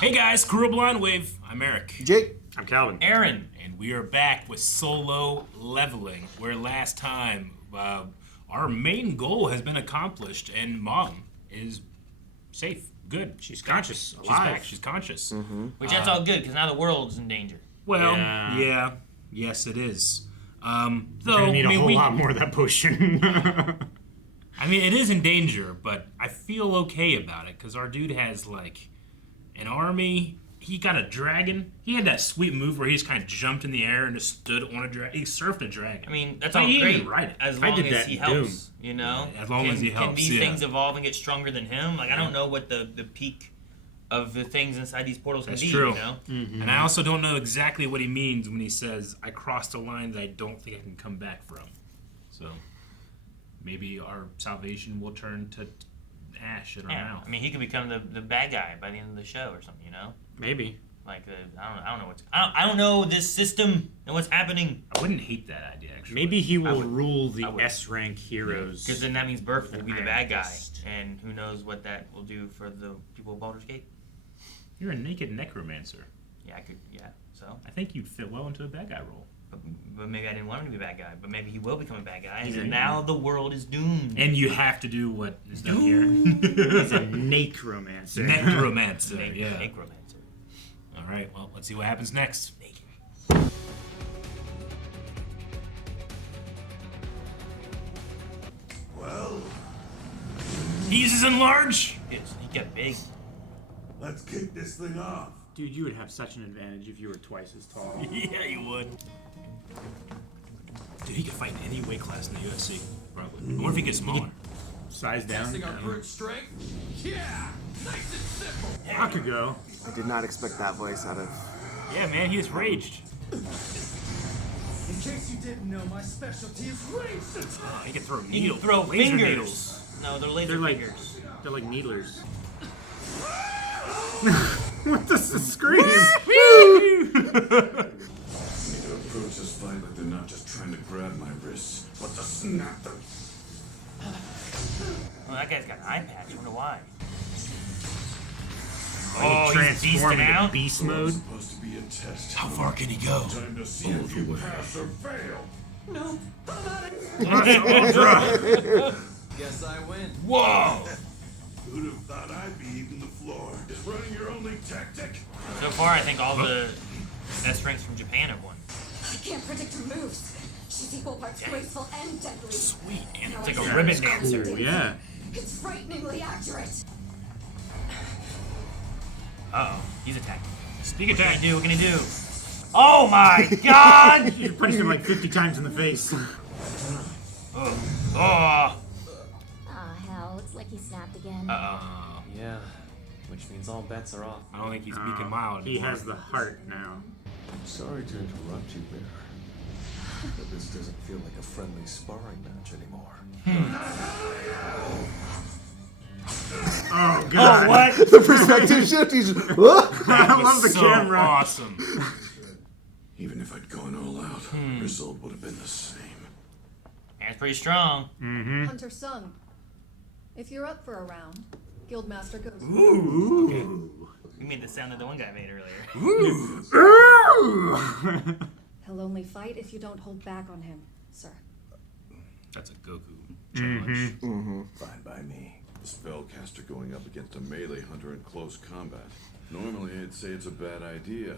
Hey guys, Crew Blind Wave. I'm Eric. Jake. I'm Calvin. Aaron. And we are back with solo leveling, where last time our main goal has been accomplished and Mom is safe, good. She's conscious, She's alive. back, she's conscious. Which that's all good, because now the world's in danger. Well, Yeah. yes it is. We're gonna need a whole lot more of that potion. I mean, it is in danger, but I feel okay about it, because our dude has, like, an army. He got a dragon. He had that sweet move where he just kind of jumped in the air and just stood on a dragon. He surfed a dragon. I mean, that's But all he great, didn't write it. as I long did as that he in helps, you know? Yeah, as long as he helps, Can these yeah. things evolve and get stronger than him? Like, I don't know what the peak of the things inside these portals can That's be, true. you know? And I also don't know exactly what he means when he says, I crossed a line that I don't think I can come back from. So, maybe our salvation will turn to ash in our Yeah. mouth. I mean, he could become the bad guy by the end of the show or something, you know? Maybe. Like, I don't know what's... I don't know this system and what's happening. I wouldn't hate that idea, actually. Maybe he will would- rule the I would. S-rank heroes. Because then that means Burke will be the bad guy. Fist. And who knows what that will do for the people of Baldur's Gate. You're a naked necromancer. Yeah, I could... Yeah, so... I think you'd fit well into a bad guy role. But maybe I didn't want him to be a bad guy. But maybe he will become a bad guy. He's And a- now the world is doomed. And you have to do what is done here. He's a necromancer. Necromancer, yeah. Necromancer. All right, well, let's see what happens next. Well, Eases and large. He got big. let's kick this thing off. Dude, you would have such an advantage if you were twice as tall. Yeah, you would. Dude, he could fight in any weight class in the UFC, probably. I wonder if he gets smaller. Size down. Testing our brute strength? Yeah! Nice and simple! Bakugo. I did not expect that voice out of... Yeah, man, he just raged. In case you didn't know, my specialty is rage attack! He can throw He needles. can throw laser fingers. needles. No, they're laser They're like fingers. they're like needlers. What does the scream? Need to approach this fight like they're not just trying to grab my wrists, but to snap them. Oh, that guy's got an eye patch. I wonder why. He Oh, he's transformed beasting into out? beast It's mode. supposed to be a test. How far can he go? Time to see if you pass or fail. No! Guess I win. Whoa! Who'd have thought I'd be eating the floor? Is running your only tactic? So far, I think all the best ranks from Japan have won. I can't predict her moves. She's equal parts graceful and deadly. Sweet, and It's like a ribbon dancer. Cool, yeah. It's frighteningly accurate. Uh-oh, he's attacking. Speak What can attack. he do? What can he do? Oh my god! You punched him like 50 times in the face. Oh. Ah, hell, looks like he snapped again. Uh-oh. Yeah, which means all bets are off. I don't think he's meek and mild He anymore. has the heart now. Sorry to interrupt you, Bear, but this doesn't feel like a friendly sparring match anymore. Oh god. Oh, what? The perspective shift, he's... That I was love the so camera. awesome. Even if I'd gone all out, the result would have been the same. Man's pretty strong. Hunter Sung, if you're up for a round, Guildmaster goes. Ooh. You made the sound that the one guy made earlier. He'll only fight if you don't hold back on him, sir. That's a Goku challenge. Fine by me. A spellcaster going up against a melee hunter in close combat. Normally I'd say it's a bad idea,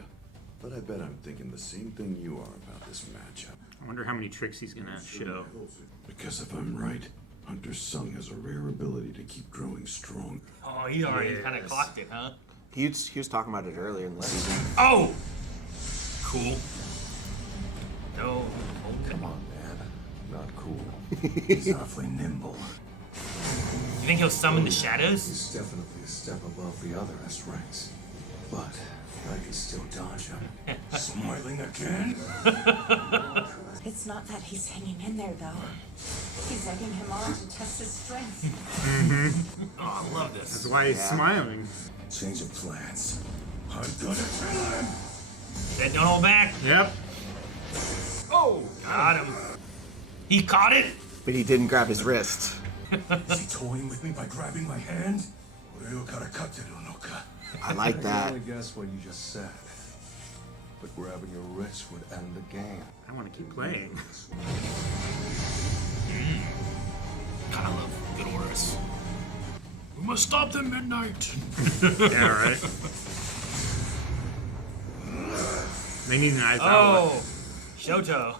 but I bet I'm thinking the same thing you are about this matchup. I wonder how many tricks he's gonna show. Because if I'm right, Hunter Sung has a rare ability to keep growing strong. Oh, he already kind of Yes. clocked it, huh? He was talking about it earlier in the season. Oh! Cool. No. Come on, man. Not cool. He's awfully nimble. You think he'll summon the shadows? He's definitely a step above the other S ranks. But I can still dodge him. Smiling again? It's not that he's hanging in there, though. He's egging him on to test his strength. Oh, I love That's this. why he's smiling. Change of plans. I'm gonna kill him! Said don't hold back. Yep. Oh, got him. He caught it? But he didn't grab his wrist. Is he toying with me by grabbing my hand? 俺をからかってるのか I like I that. can only guess what you just said. But grabbing your wrist would end the game. I want to keep playing. God, I love good orders. We must stop them midnight. Yeah, right. They need an eyes outlet. Oh, Shoto.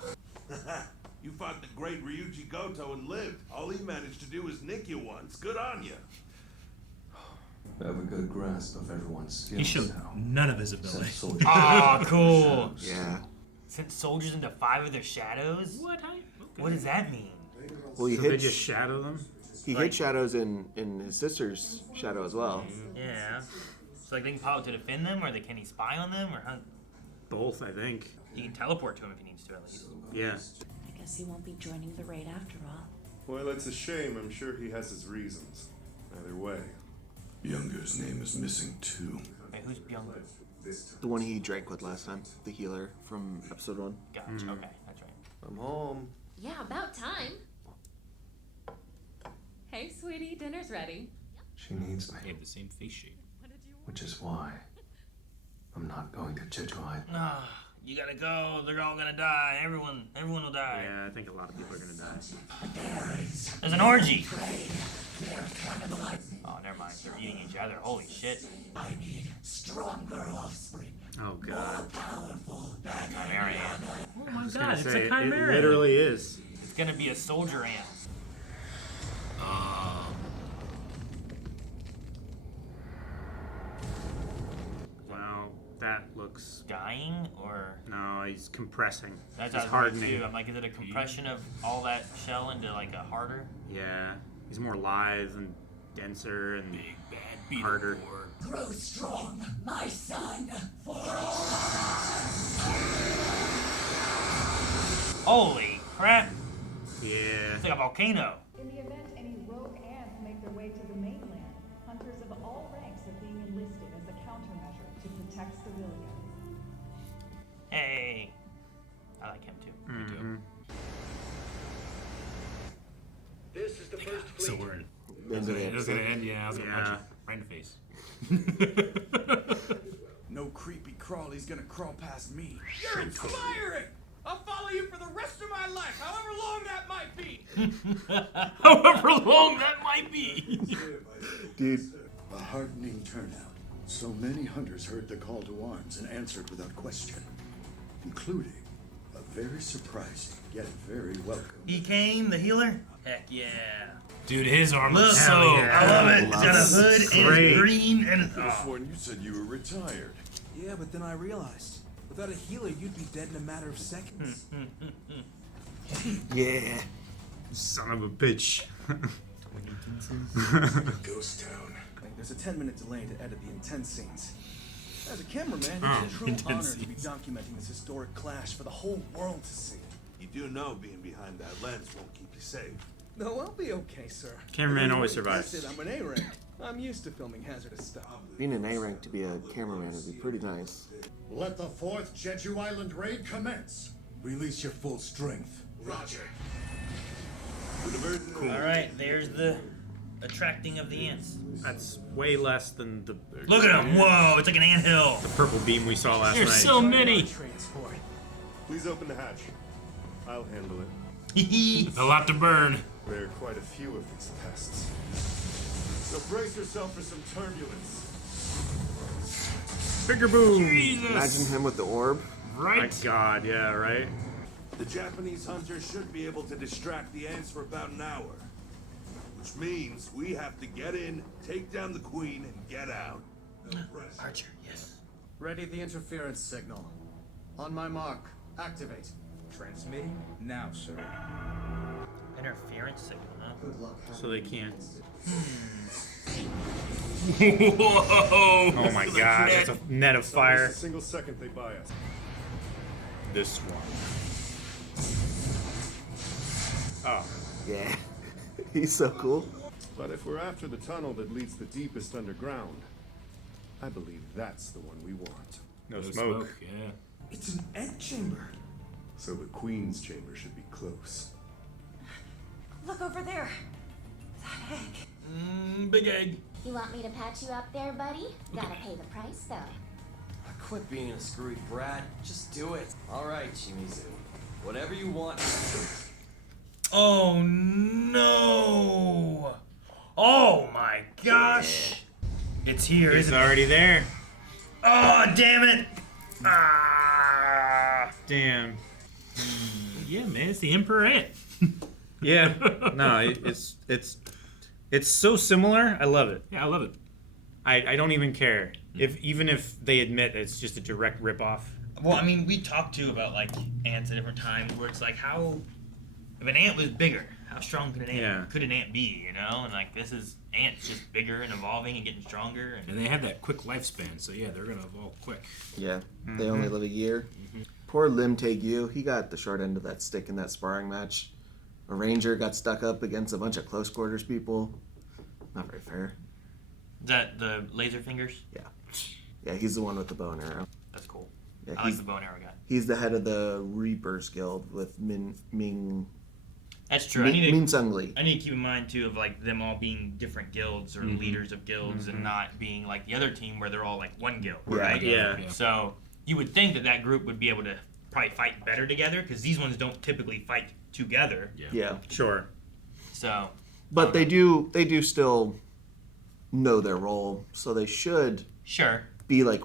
You fought the great Ryuji Goto and lived. All he managed to do was nick you once. Good on you. I have a good grasp of everyone's skills He showed now. none of his Sent ability. soldiers Oh, cool. Yeah. Sent soldiers into 5 of their shadows? What? Okay. What does that mean? Well, he So they hit. just shadow them? He hit shadows in his sister's shadow as well. Yeah. So like they can pop up to defend them, or can he spy on them, or how? Both, I think. He can teleport to him if he needs to, at least. Yeah. I guess he won't be joining the raid after all. Well, it's a shame. I'm sure he has his reasons. Either way. Byung-Gu's name is missing too. Wait, who's Byung-Gu? The one he drank with last time, the healer from episode 1. Gotcha. Okay, that's right. I'm home. Yeah, about time. Hey, sweetie, dinner's ready. She needs They me, have the same face shape. which is why I'm not going to Jeju Island. Ah, you gotta go. They're all gonna die. Everyone will die. Yeah, I think a lot of people are going to die. There's an orgy. Oh, never mind. They're eating each other. Holy shit. Oh, God. Marietta. Oh my I was God, gonna it's say, a chimera. It literally is. It's gonna be a soldier ant. Wow, that looks... Dying, or No, he's compressing. that's He's what I was hardening. too. I'm like, is it a compression of all that shell into like a harder? Yeah, he's more lithe and denser and Big bad harder. Beetleborg. Grow strong, my son. Holy crap! Yeah. It's like a volcano. In the event any rogue ants make their way to the mainland, hunters of all ranks are being enlisted as a countermeasure to protect civilians. Hey, I like him too. Me too. This is the first fleet. So we're in. End of the It was gonna episode. end. Yeah, I was gonna Yeah. punch you right in the face. No creepy crawly's gonna crawl past me. You're inspiring! I'll follow you for the rest of my life, however long that might be! However long that might be. Dude, A heartening turnout. So many hunters heard the call to arms and answered without question, including a very surprising yet very welcome. He came, the healer. Heck yeah! Dude, his armor Look, is so. yeah. I love it. It's got a Loves hood and Great. it's green and it's. Could have Oh. sworn you said you were retired. Yeah, but then I realized, without a healer, you'd be dead in a matter of seconds. yeah. Son of a bitch. Ghost Town. There's a 10-minute delay to edit the intense scenes. As a cameraman, Oh, it's a true intense honor to be scenes. documenting this historic clash for the whole world to see. You do know being behind that lens won't keep you safe. No, I'll be okay, sir. Cameraman always That's survives. it, I'm an A-rank. I'm used to filming hazardous stuff. Being an A rank to be a cameraman would be pretty nice. Let the 4th Jeju Island raid commence. Release your full strength. Roger. All right, there's the attracting of the ants. That's way less than the Look at him! Whoa, it's like an anthill. purple beam we saw last There's night. so many. Transport. Please open the hatch. I'll handle it. A lot to burn. There are quite a few of these pests. So brace yourself for some turbulence. Bigger boom! Imagine him with the orb. My Right. God, yeah, right? The Japanese hunters should be able to distract the ants for about an hour. Which means we have to get in, take down the queen, and get out. Archer, yes. Ready the interference signal. On my mark, activate. Transmitting now, sir. Interference signal, huh? So they can't. Whoa! Oh my God, it's a net of fire. Just a single second they buy us. This one. Oh. Yeah. He's so cool. But if we're after the tunnel that leads the deepest underground, I believe that's the one we want. No smoke. Yeah. It's an ant chamber. So the queen's chamber should be close. Look over there. That egg. Big egg. You want me to patch you up there, buddy? Gotta pay the price, though. Quit being a screwy brat. Just do it. All right, Shimizu. Whatever you want. Oh no! Oh my gosh! It's here, It's isn't it? already there. Oh, damn it! Ah! Damn. Yeah, man, it's the Emperor Ant. Yeah. No, it's so similar. I love it. Yeah, I love it. I don't even care even if they admit it's just a direct ripoff. Well, I mean, we talked too about like ants at different times, where it's like, how if an ant was bigger, how strong could an ant be? You know, and like this is ants just bigger and evolving and getting stronger. And they have that quick lifespan, so yeah, they're gonna evolve quick. Yeah, they only live a year. Poor Lim Tae-Gyu, he got the short end of that stick in that sparring match. A ranger got stuck up against a bunch of close quarters people. Not very fair. Is that the laser fingers? Yeah. Yeah, he's the one with the bow and arrow. That's cool. Yeah, I like the bow and arrow guy. He's the head of the Reapers Guild with Ming. That's true. Min Sung Lee. I need to keep in mind too of like them all being different guilds or leaders of guilds and not being like the other team where they're all like one guild, right? Yeah. So you would think that group would be able to probably fight better together because these ones don't typically fight together. Yeah. Sure. So. But they do still know their role, so they should be like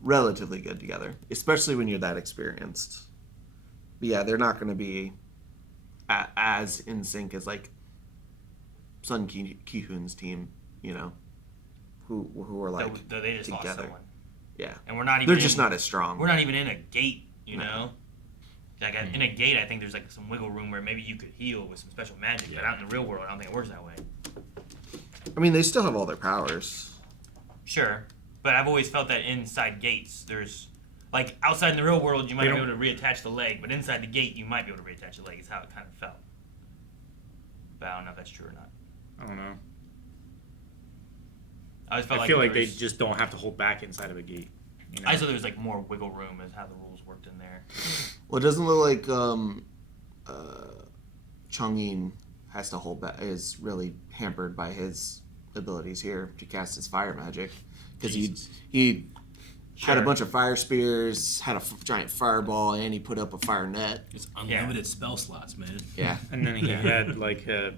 relatively good together, especially when you're that experienced. But yeah, they're not going to be as in sync as like Sun Ki-hoon's team, you know, who are like they just together. lost someone. Yeah, and we're not even. They're just not as strong. We're not even in a gate, you know. Like in a gate, I think there's like some wiggle room where maybe you could heal with some special magic, but out in the real world, I don't think it works that way. I mean, they still have all their powers. Sure, but I've always felt that inside gates, there's like outside in the real world, you might be able to reattach the leg, but inside the gate, you might be able to reattach the leg. Is how it kind of felt. But I don't know if that's true or not. I don't know. I feel like they just don't have to hold back inside of a gate. You know? I thought there was like more wiggle room as how the rules worked in there. Well, it doesn't look like Chung-in has to hold back, is really hampered by his abilities here to cast his fire magic, because he had a bunch of fire spears, had a giant fireball, and he put up a fire net. It's unlimited spell slots, man. Yeah. And then he had like a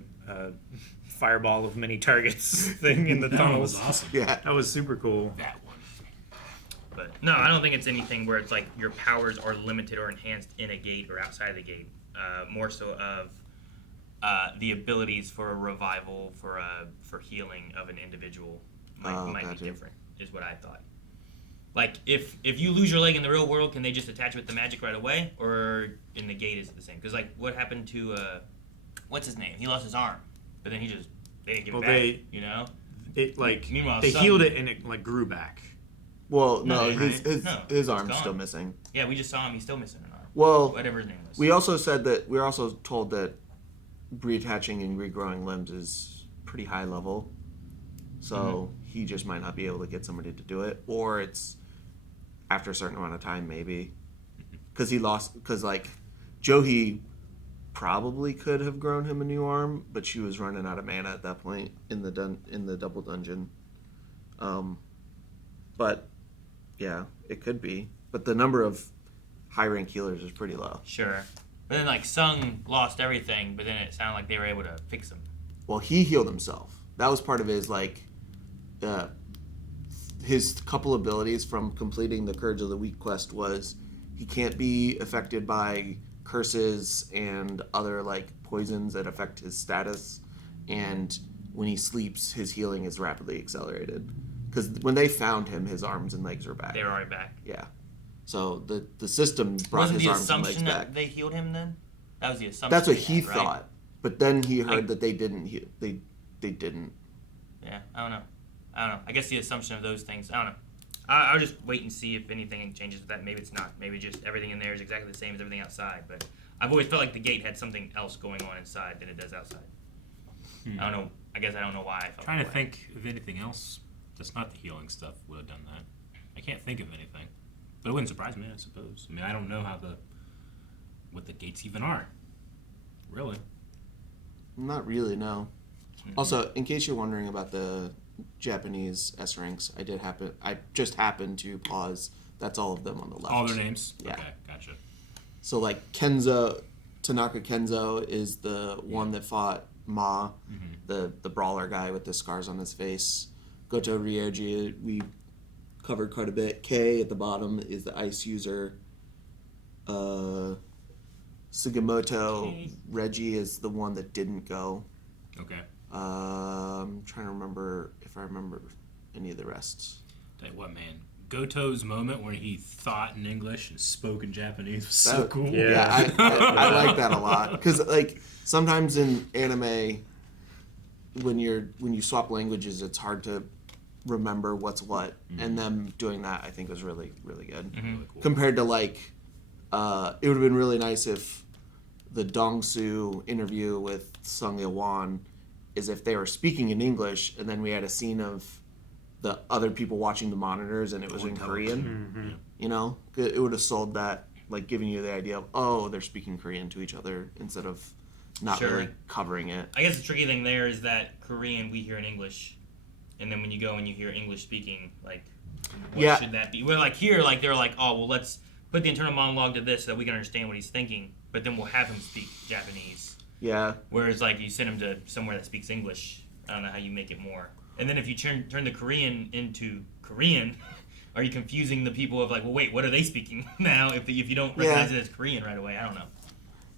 fireball of many targets thing in the tunnels. That was awesome. Yeah. That was super cool. That one. But no, I don't think it's anything where it's like your powers are limited or enhanced in a gate or outside of the gate. More so of the abilities for a revival, for healing of an individual might be different, is what I thought. Like, if you lose your leg in the real world, can they just attach it with the magic right away? Or in the gate is it the same? Because, like, what happened to, what's his name? He lost his arm, but then they didn't give it back, you know? Meanwhile, they healed it and it, like, grew back. Well, no, his arm's still missing. Yeah, we just saw him. He's still missing an arm. Well, whatever his name was. We were also told that reattaching and regrowing limbs is pretty high level. So he just might not be able to get somebody to do it, or it's after a certain amount of time, maybe. Because like Johi probably could have grown him a new arm, but she was running out of mana at that point in the double dungeon. But yeah, it could be. But the number of high rank healers is pretty low. Sure. But then like Sung lost everything, but then it sounded like they were able to fix him. Well, he healed himself. That was part of his his couple abilities from completing the Courage of the Weak quest was he can't be affected by curses and other like poisons that affect his status, and when he sleeps, his healing is rapidly accelerated. Because when they found him, his arms and legs were back. They were already back. Yeah. So the system brought his arms and legs back. Wasn't the assumption that they healed him then? That was the assumption. That's what he right? thought. But then he heard that they didn't. They didn't. Yeah, I don't know. I guess the assumption of those things. I don't know. I'll just wait and see if anything changes with that. Maybe it's not. Maybe just everything in there is exactly the same as everything outside. But I've always felt like the gate had something else going on inside than it does outside. I don't know. I guess I don't know why I felt Trying that to way. think of anything else that's not the healing stuff would have done that. I can't think of anything. But it wouldn't surprise me, I suppose. I mean, I don't know what the gates even are. Really. Not really, no. Also, in case you're wondering about the Japanese S ranks. I just happened to pause. That's all of them on the left. All their names? Yeah. Okay, gotcha. So like Tanaka Kenzo is the one that fought Ma, the brawler guy with the scars on his face. Goto Ryoji, we covered quite a bit. K at the bottom is the ice user. Sugimoto Reggie is the one that didn't go. Okay. I'm trying to remember if I remember any of the rest. Tell you what, man. Goto's moment where he thought in English and spoke in Japanese was so cool. Yeah, I like that a lot. Because, like, sometimes in anime, when you swap languages, it's hard to remember what's what. And them doing that, I think, was really, really good. Really cool. Compared to, like, it would have been really nice if the Dongsu interview with Sung Il-wan is if they were speaking in English, and then we had a scene of the other people watching the monitors, and it was in Korean. You know, it would have sold that, like giving you the idea of, oh, they're speaking Korean to each other instead of not really covering it. I guess the tricky thing there is that Korean we hear in English, and then when you go and you hear English speaking, like, what should that be? Well, like here, like they're like, oh, well, let's put the internal monologue to this so that we can understand what he's thinking, but then we'll have him speak Japanese. Yeah. Whereas, like, you send him to somewhere that speaks English. I don't know how you make it more. And then if you turn the Korean into Korean, are you confusing the people of like, well, wait, what are they speaking now if you don't recognize it as Korean right away? I don't know.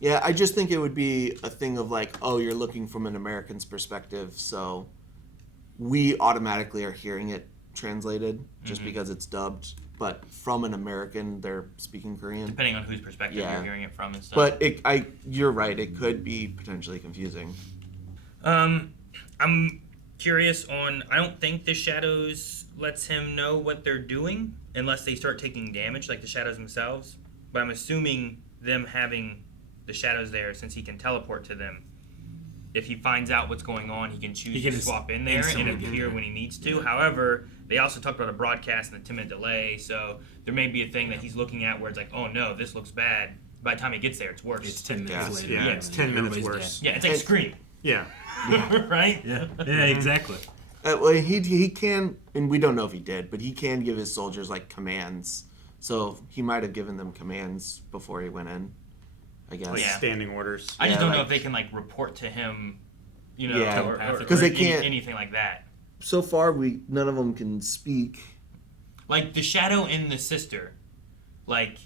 Yeah, I just think it would be a thing of like, oh, you're looking from an American's perspective, so we automatically are hearing it translated just because it's dubbed. But from an American, they're speaking Korean. Depending on whose perspective you're hearing it from and stuff. But you're right, it could be potentially confusing. I'm curious on, I don't think the Shadows lets him know what they're doing unless they start taking damage, like the Shadows themselves. But I'm assuming them having the Shadows there, since he can teleport to them, if he finds out what's going on, he can choose to swap in there and appear when he needs to. However, they also talked about a broadcast and a 10-minute delay, so there may be a thing that he's looking at where it's like, oh no, this looks bad. By the time he gets there, it's worse. It's 10 minutes later. Yeah, it's 10 minutes worse. Yeah, it's like Scream. Yeah. Right? Yeah, exactly. Well, he can, and we don't know if he did, but he can give his soldiers like commands. So he might have given them commands before he went in, I guess. Like standing orders. I just don't know if they can like report to him, you know, or they can't anything like that. So far, none of them can speak. Like the Shadow and the sister, like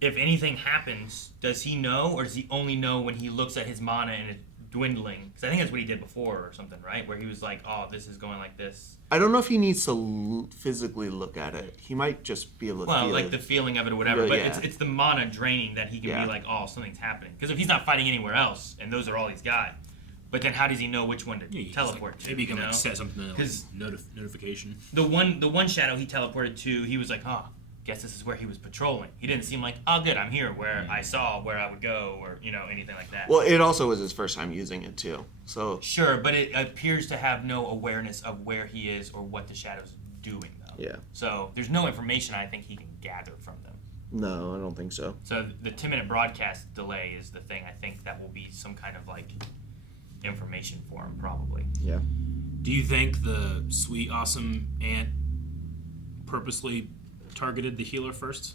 if anything happens, does he know, or does he only know when he looks at his mana and it's dwindling? Because I think that's what he did before or something, right? Where he was like, oh, this is going like this. I don't know if he needs to physically look at it. He might just be able to feel like it. the feeling of it or whatever. But it's the mana draining that he can be like, oh, something's happening. Because if he's not fighting anywhere else, and those are all he's got, but then how does he know which one to teleport to? Maybe he can like set something like notification. The one Shadow he teleported to, he was like, oh, guess this is where he was patrolling. He didn't seem like, oh, good, I'm here where I saw where I would go, or anything like that. Well, it also was his first time using it too. So sure, but it appears to have no awareness of where he is or what the Shadow's doing, though. Yeah. So there's no information I think he can gather from them. No, I don't think so. So the 10-minute broadcast delay is the thing. I think that will be some kind of like information for him, probably. Yeah. Do you think the sweet, awesome aunt purposely targeted the healer first?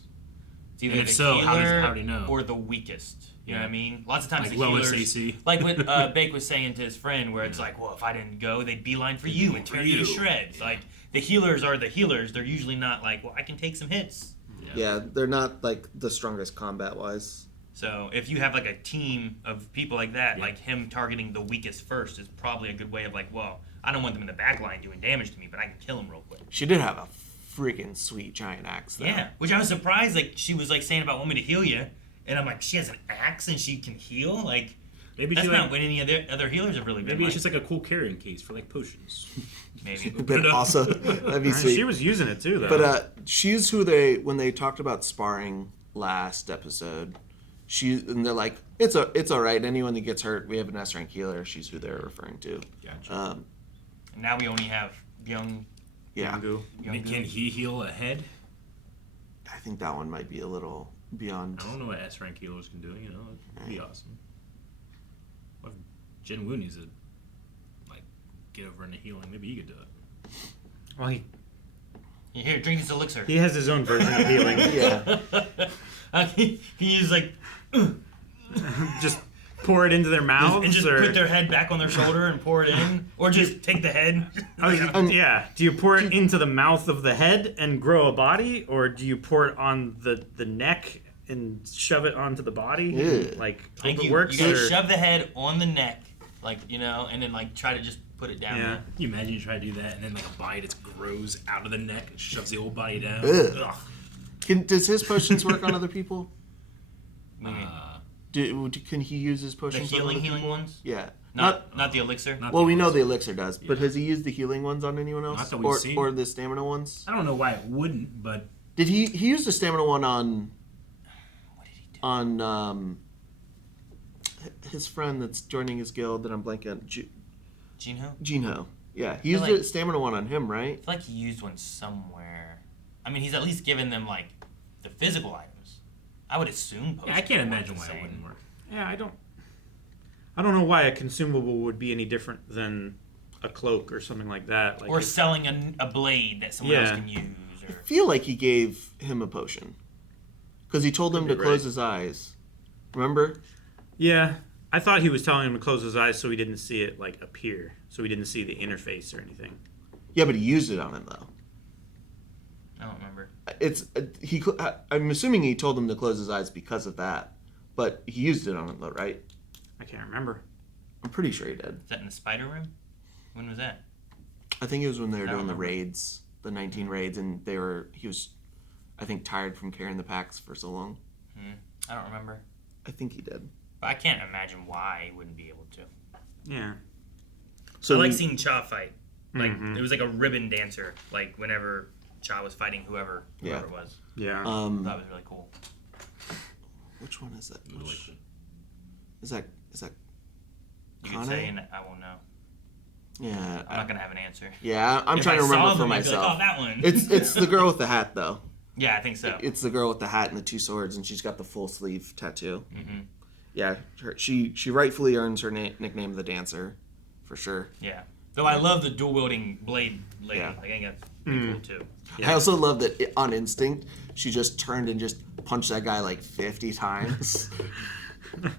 It's either and if the so, healer how do you know? or the weakest. You know what I mean? Lots of times like the lowest healers, AC. like what Bake was saying to his friend, where it's like, well, if I didn't go, they'd beeline for you and tear you to shreds. Like the healers are the healers. They're usually not like, well, I can take some hits. Yeah, they're not like the strongest combat wise. So if you have like a team of people like that, like him targeting the weakest first is probably a good way of like, well, I don't want them in the back line doing damage to me, but I can kill them real quick. She did have a freaking sweet giant axe though. Yeah, which I was surprised, like she was like saying about want me to heal you, and I'm like, she has an axe and she can heal? Like, maybe that's she, not what any other healers have really been. Maybe it's like. just like a cool carrying case for like potions. Maybe. But also, that'd be sweet. She was using it too, though. But she's who when they talked about sparring last episode, and they're like, it's all right. Anyone that gets hurt, we have an S rank healer. She's who they're referring to. Gotcha. And now we only have Byung-Gu. Can he heal a head? I think that one might be a little beyond. I don't know what S rank healers can do. It'd be awesome. What if Jinwoo needs to like get over into healing? Maybe he could do it. Well, Here, drink this elixir. he has his own version of healing. Yeah. He's like, Just pour it into their mouths, and just or put their head back on their shoulder and pour it in, or just take the head. yeah. Do you pour it into the mouth of the head and grow a body, or do you pour it on the neck and shove it onto the body? Yeah. Like, I think hope it you works. gotta or... shove the head on the neck, like, you know, and then like try to just put it down. Yeah. There. Can you imagine you try to do that and then like a body just grows out of the neck and shoves the old body down? Ugh. Ugh. Does his potions work on other people? Uh, Can he use his the potions on other healing people? ones? Yeah. Not the elixir. Well, we know the elixir does, but has he used the healing ones on anyone else? Not that we've seen. Or the stamina ones? I don't know why it wouldn't, but Did he used the stamina one on What did he do? on his friend that's joining his guild that I'm blanking on? Jinwoo? Jinho. Yeah, he used like- the stamina one on him, right? I feel like he used one somewhere. I mean, he's at least given them like the physical items. I would assume. yeah, I can't potions imagine work why the it same. wouldn't work. Yeah, I don't know why a consumable would be any different than a cloak or something like that. Like Or if- selling a blade that someone else Yeah. can use. I Or feel like he gave him a potion because he told him to be close right. his eyes. Remember? Yeah, I thought he was telling him to close his eyes so he didn't see it like appear, so he didn't see the interface or anything. Yeah, but he used it on him though. I don't remember. I'm assuming he told him to close his eyes because of that, but he used it on him though, right? I can't remember. I'm pretty sure he did. Is that in the spider room? When was that? I think it was when they were I don't doing the remember. raids, the 19 raids, and he was, I think, tired from carrying the packs for so long. I don't remember. I think he did. But I can't imagine why he wouldn't be able to. Yeah. So I like he- seeing Cha fight. Like Mhm. it was like a ribbon dancer. Like whenever Cha was fighting whoever Yeah. it was. Yeah. That was really cool. Which one is that? Really cool. Is that You could Kane? say, and I won't know. Yeah. I'm not gonna have an answer. Yeah, I'm If trying I to saw remember for them, I'd be like, myself. oh, that one. It's the girl with the hat though. Yeah, I think so. It's the girl with the hat and the two swords, and she's got the full sleeve tattoo. Mm-hmm. Yeah, she rightfully earns her nickname the Dancer, for sure. Yeah. Though I love the dual wielding blade lady. Yeah. I think that's pretty cool tue. I also love that on instinct, she just turned and just punched that guy like 50 times.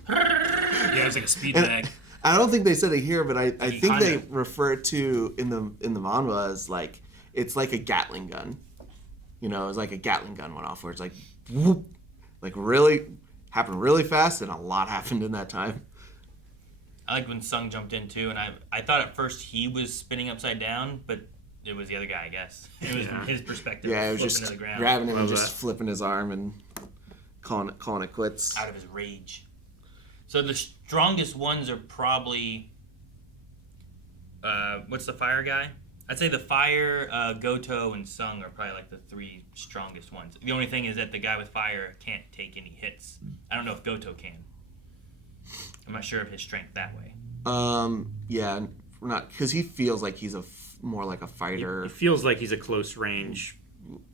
Yeah, it was like a speed And bag. I don't think they said it here, but I think they kinda- refer to in the manhwa as like it's like a Gatling gun. You know, it's like a Gatling gun went off where it's like whoop, like really happened really fast and a lot happened in that time. I like when Sung jumped in too, and I thought at first he was spinning upside down, but it was the other guy, I guess. It was Yeah. his perspective. Yeah, it was flipping just to the ground grabbing him and Love just that. flipping his arm and calling it quits. out of his rage. So the strongest ones are probably what's the fire guy? I'd say the fire, Goto, and Sung are probably like the three strongest ones. The only thing is that the guy with fire can't take any hits. I don't know if Goto can. I'm not sure of his strength that way. Yeah, we're not because he feels like he's more like a fighter. It feels like he's a close range,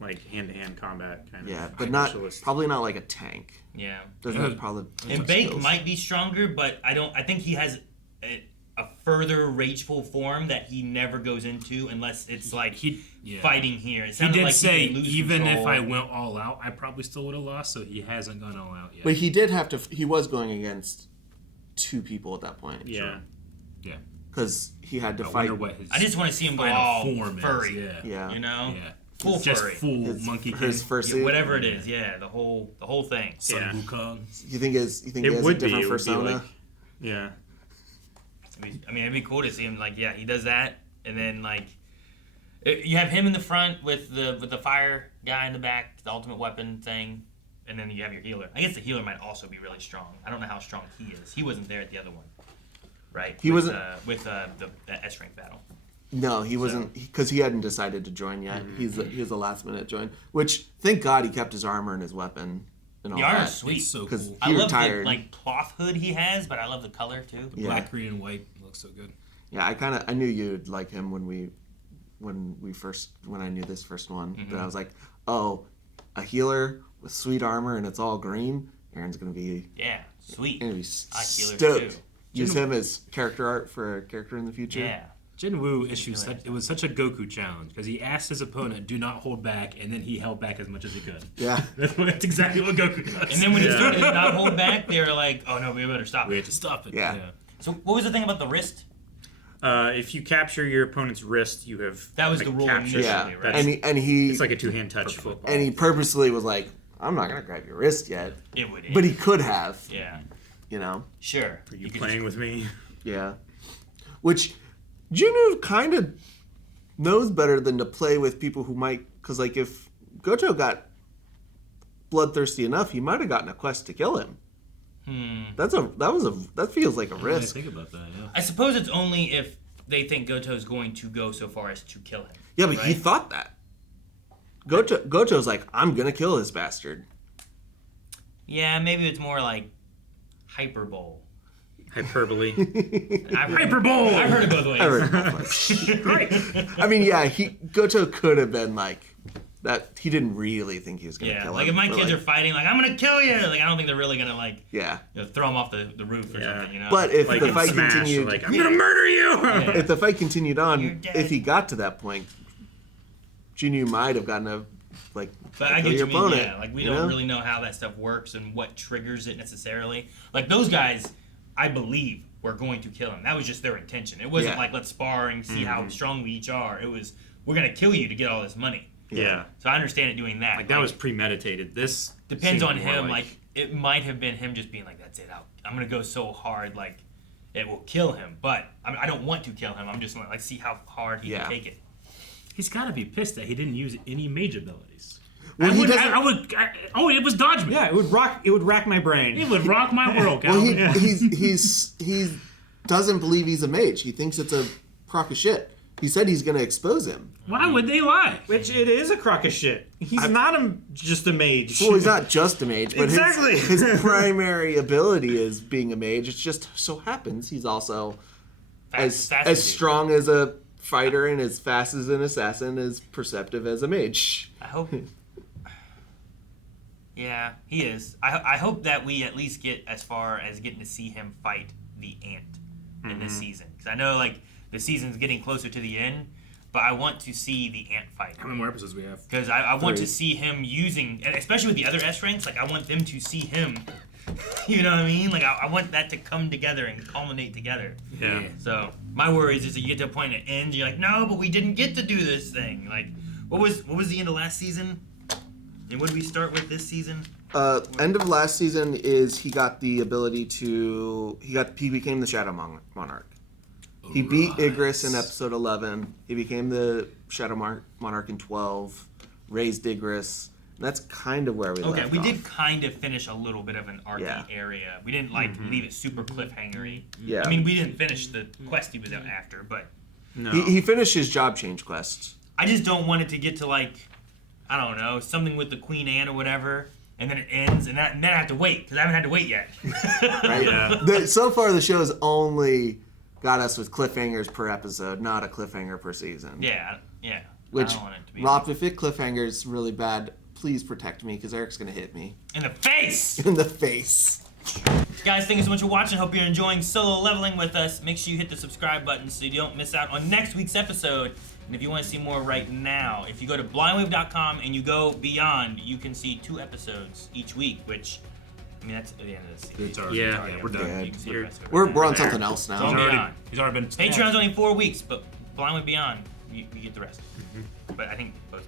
like hand-to-hand combat kind of. Yeah, but not specialist. probably not like a tank. Yeah. Doesn't have probably. And Bake might be stronger, but I think he has a further rageful form that he never goes into unless it's like fighting here. It He sounded did like say he could lose even control. if I went all out, I probably still would have lost. So he hasn't gone all out yet. But he did have to. He was going against two people at that point. Yeah. Yeah. Because he had to I fight. wonder what his I just want to see him go final all form is, furry. Yeah. You know? Yeah. Full Just furry. full monkey king. his first Yeah, suit. whatever it is, yeah, the whole thing. Sun Yeah. Wukong. You think It he has would a be. different It would be persona? like, yeah. I mean, it'd be cool to see him like, yeah, he does that, and then like, you have him in the front with the fire guy in the back, the ultimate weapon thing, and then you have your healer. I guess the healer might also be really strong. I don't know how strong he is. He wasn't there at the other one, right? He wasn't- with the S rank battle. No, he wasn't because he hadn't decided to join yet. He was a last minute join. Which thank God he kept his armor and his weapon and all The armor's that. sweet. It's so Because cool. I he love retired. the like cloth hood he has, but I love the color too. Yeah. Black, green, and white looks so good. Yeah, I knew you'd like him when I knew this first one. Mm-hmm. But I was like, oh, a healer with sweet armor and it's all green. Aaron's gonna be Yeah, sweet. gonna be I like healers stoked. too. Use him as character art for a character in the future. Yeah. Jinwoo issued it was such a Goku challenge because he asked his opponent, "Do not hold back," and then he held back as much as he could. Yeah, that's exactly what Goku does. And then when he started to not hold back, they were like, "Oh no, we better stop it." We had to stop it. Yeah. So what was the thing about the wrist? If you capture your opponent's wrist, you have That was the rule initially, Yeah, right? and he it's like a two-hand touch football. and he purposely was like, "I'm not gonna grab your wrist yet," It would. but he could have. Yeah. You know. Sure. Are you playing with me? Yeah. Which Jinwoo kind of knows better than to play with people who might, because like if Goto got bloodthirsty enough, he might have gotten a quest to kill him. That feels like a risk. I think about that. Yeah. I suppose it's only if they think Goto's going to go so far as to kill him. Yeah, but he thought that. Goto's like, I'm gonna kill this bastard. Yeah, maybe it's more like hyperbole. Hyperbole. Hyperbole! I've heard it both ways. I heard it both ways. Great. I mean, yeah, Goto could have been like that. He didn't really think he was gonna kill him. Like if my but, kids like, are fighting, like I'm gonna kill you. Like I don't think they're really gonna like throw him off the roof or something. You know. But if Like the in fight Smash, continued, like, I'm gonna murder you. If the fight continued You're on, dead. if he got to that point, Jinwoo might have gotten a like. But I kill get your you mean, opponent. yeah. Like we you don't know? really know how that stuff works and what triggers it necessarily. Like those guys, I believe, were going to kill him. That was just their intention. It wasn't like let's spar and see how strong we each are. It was we're gonna kill you to get all this money. Yeah. So I understand it doing that. Like that was premeditated. This depends seemed on more him. Like it might have been him just being like, "That's it. I'm gonna go so hard, like it will kill him." But I don't want to kill him. I'm just gonna like see how hard he can take it. He's got to be pissed that he didn't use any mage abilities. Well, it was dodgement. Yeah, it would rack my brain. It would rock my world, Well, Calvin. he doesn't believe he's a mage. He thinks it's a crock of shit. He said he's going to expose him. Why would they lie? Which it is a crock of shit. He's not just a mage. Well, he's not just a mage, but exactly. his primary ability is being a mage. It just so happens he's also as strong as a fighter and as fast as an assassin, as perceptive as a mage. I hope. Yeah, he is. I hope that we at least get as far as getting to see him fight the ant in this season. Because I know like the season's getting closer to the end, but I want to see the ant fight. How many more episodes we have? Because I want to see him using, and especially with the other S ranks, like I want them to see him. You know what I mean? Like I want that to come together and culminate together. Yeah. So my worry is that you get to a point at end, you're like, no, but we didn't get to do this thing. Like, what was the end of last season? And what did we start with this season? End of last season is he got the ability to he became the Shadow Monarch. He beat Igris in episode 11. He became the Shadow Monarch in 12. Raised Igris. And that's kind of where we left Okay, we off. did kind of finish a little bit of an arcing area. We didn't leave it super cliffhangery. Yeah. I mean, we didn't finish the quest he was out after, but No. He finished his job change quest. I just don't want it to get to like, I don't know, something with the Queen Anne or whatever, and then it ends, and then I have to wait because I haven't had to wait yet. Right? Yeah. So far, the show's only got us with cliffhangers per episode, not a cliffhanger per season. Yeah. Which, I don't want it to be Rob, if it cliffhanger's really bad, please protect me because Eric's gonna hit me in the face. In the face. Guys, thank you so much for watching. Hope you're enjoying solo leveling with us. Make sure you hit the subscribe button so you don't miss out on next week's episode. And if you want to see more right now, if you go to blindwave.com and you go beyond, you can see 2 episodes each week, which, I mean, that's at the end of the season. It's already, we're done. You can see the rest of it. We're on something else now. He's already been. Patreon's only 4 weeks, but Blindwave Beyond, you get the rest. But I think both